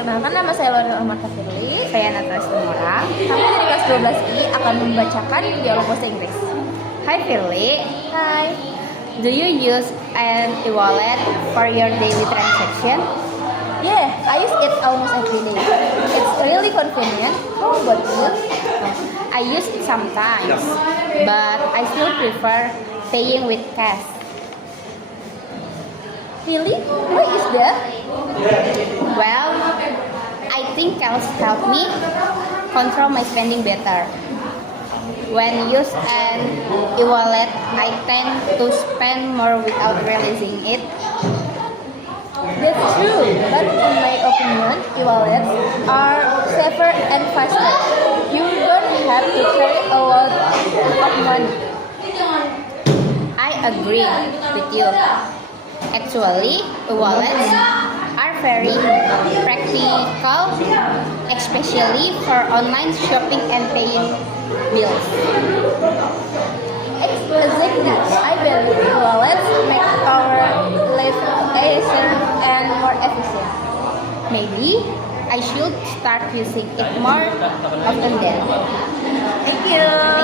Perkenalkan, nama saya Lorena Amarta Firly. Saya Natasha Tumorang. Kami dari kelas 12I akan membacakan dialog bahasa Inggris. Hi Firly, Hai. do you use an e-wallet for your daily transaction? Yeah, I use it almost every day. It's really convenient. How about you? I use it sometimes, but I still prefer paying with cash. Really? Why is that? Well, I think cash help me control my spending better. When use an e-wallet, I tend to spend more without realizing it. That's true, but in my opinion, e-wallets are safer and faster. You don't have to carry a lot of money. I agree with you. Actually, e-wallets are very practical, especially for online shopping and paying bills. Exactly. I believe e-wallets make our life easier and more efficient. Maybe I should start using it more often then. Thank you.